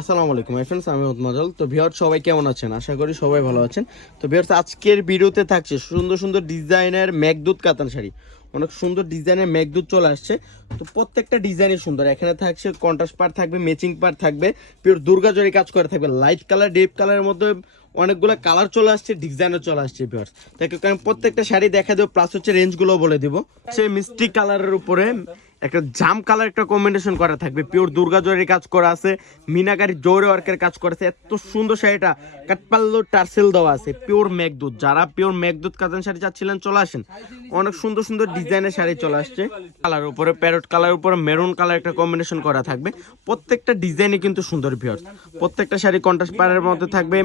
আসসালামু আলাইকুম my friends, আমি মাজল। তো ভিউয়ার্স সবাই কেমন আছেন? আশা করি সবাই ভালো আছেন। তো ভিউয়ার্স আজকের ভিডিওতে থাকছে সুন্দর সুন্দর ডিজাইনের মেঘদূত কাতান শাড়ি। অনেক সুন্দর ডিজাইনের মেঘদূত চলে আসছে। তো প্রত্যেকটা ডিজাইনই সুন্দর। এখানে থাকছে কন্ট্রাস্ট পার থাকবে, ম্যাচিং পার থাকবে, পিওর দুর্গা জরি কাজ করে থাকবে, লাইট কালার ডিপ কালারের মধ্যে অনেকগুলো কালার চলে আসছে, ডিজাইনও চলে আসছে ভিউয়ার্স। তাকে আমি প্রত্যেকটা শাড়ি দেখা দেবো, প্লাস হচ্ছে রেঞ্জগুলো বলে দিব। সে মিষ্টি কালারের উপরে একটা জাম কালার একটা কম্বিনেশন করা থাকবে, পিওর দুর্গা জরির কাজ করা আছে, মিনাকারি জোরে ওয়ার্কের কাজ করেছে। এত সুন্দর শাড়িটা, কাটপাল্লো টার্সেল দেওয়া আছে, পিওর মেঘদূত। যারা পিওর মেঘদূত কাতান শাড়ি চাচ্ছিলেন চলে আসেন। অনেক সুন্দর সুন্দর ডিজাইনের শাড়ি চলে আসছে। কালার উপরে প্যারট কালার উপরে মেরুন কালার একটা কম্বিনেশন করা থাকবে। প্রত্যেকটা ডিজাইনই কিন্তু সুন্দর ভিউয়ার্স। প্রত্যেকটা শাড়ি কন্ট্রাস্ট পাড়ের মধ্যে থাকবে,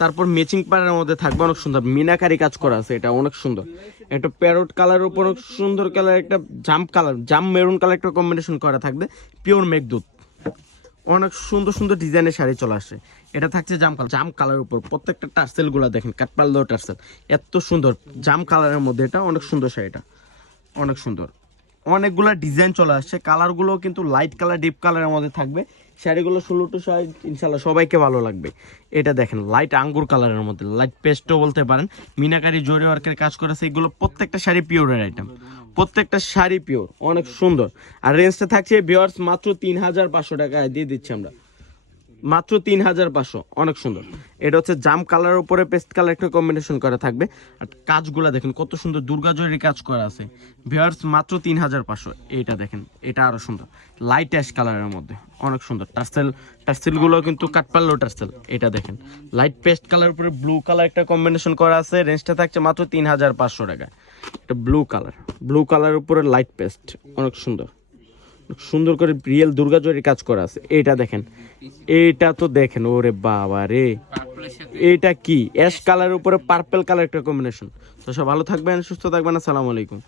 তারপর ম্যাচিং পাড়ের মধ্যে থাকবে। অনেক সুন্দর মিনাকারি কাজ করা আছে, এটা অনেক সুন্দর। একটা প্যারট কালার উপর অনেক সুন্দর কালার, একটা জাম কালার, জাম মেরুন কালার একটা কম্বিনেশন করা থাকবে, পিওর মেঘদূত। অনেক সুন্দর সুন্দর ডিজাইনের শাড়ি চলে আসে। এটা থাকছে জাম কালার উপর। প্রত্যেকটা টার্সেল গুলা দেখেন, কাঠপাল্লো টার্সেল, এত সুন্দর জাম কালারের মধ্যে। এটা অনেক সুন্দর শাড়িটা, অনেক সুন্দর। অনেকগুলা ডিজাইন চলে আসছে, কালারগুলো কিন্তু লাইট কালার ডিপ কালারের মধ্যে থাকবে। শাড়িগুলো 16 টু 60 ইনশাল্লাহ সবাইকে ভালো লাগবে। এটা দেখেন লাইট আঙ্গুর কালারের মধ্যে, লাইট পেস্টও বলতে পারেন, মিনাকারি জরি ওয়ার্কের কাজ করেছে। এগুলো প্রত্যেকটা শাড়ি পিওরের আইটেম, প্রত্যেকটা শাড়ি পিওর, অনেক সুন্দর। আর রেঞ্জটা থাকছে ভিউয়ার্স মাত্র 3500 টাকায় দিয়ে দিচ্ছি আমরা, মাত্র 3500। অনেক সুন্দর। এটা হচ্ছে জাম কালার উপরে পেস্ট কালার একটা কম্বিনেশন করা থাকবে। আর কাজগুলা দেখেন কত সুন্দর, দুর্গা জরির কাজ করা আছে ভিউয়ার্স, মাত্র 3500। এইটা দেখেন, এটা আরো সুন্দর, লাইট অ্যাশ কালারের মধ্যে, অনেক সুন্দর। টার্সেল গুলো কিন্তু কাঠপাল্লো টার্সেল। এটা দেখেন লাইট পেস্ট কালার উপরে ব্লু কালার একটা কম্বিনেশন করা আছে। রেঞ্জটা থাকছে মাত্র 3500 টাকা। এটা ব্লু কালার উপরে লাইট পেস্ট, অনেক সুন্দর, সুন্দর করে রিয়েল দুর্গা জরির কাজ করা আছে। এইটা দেখেন, এইটা তো দেখেন, ওরে বাবা রে, এইটা কি অ্যাশ কালারের উপরে পার্পল কালার একটা কম্বিনেশন। তো সব ভালো থাকবেন, সুস্থ থাকবেন, আসসালামু আলাইকুম।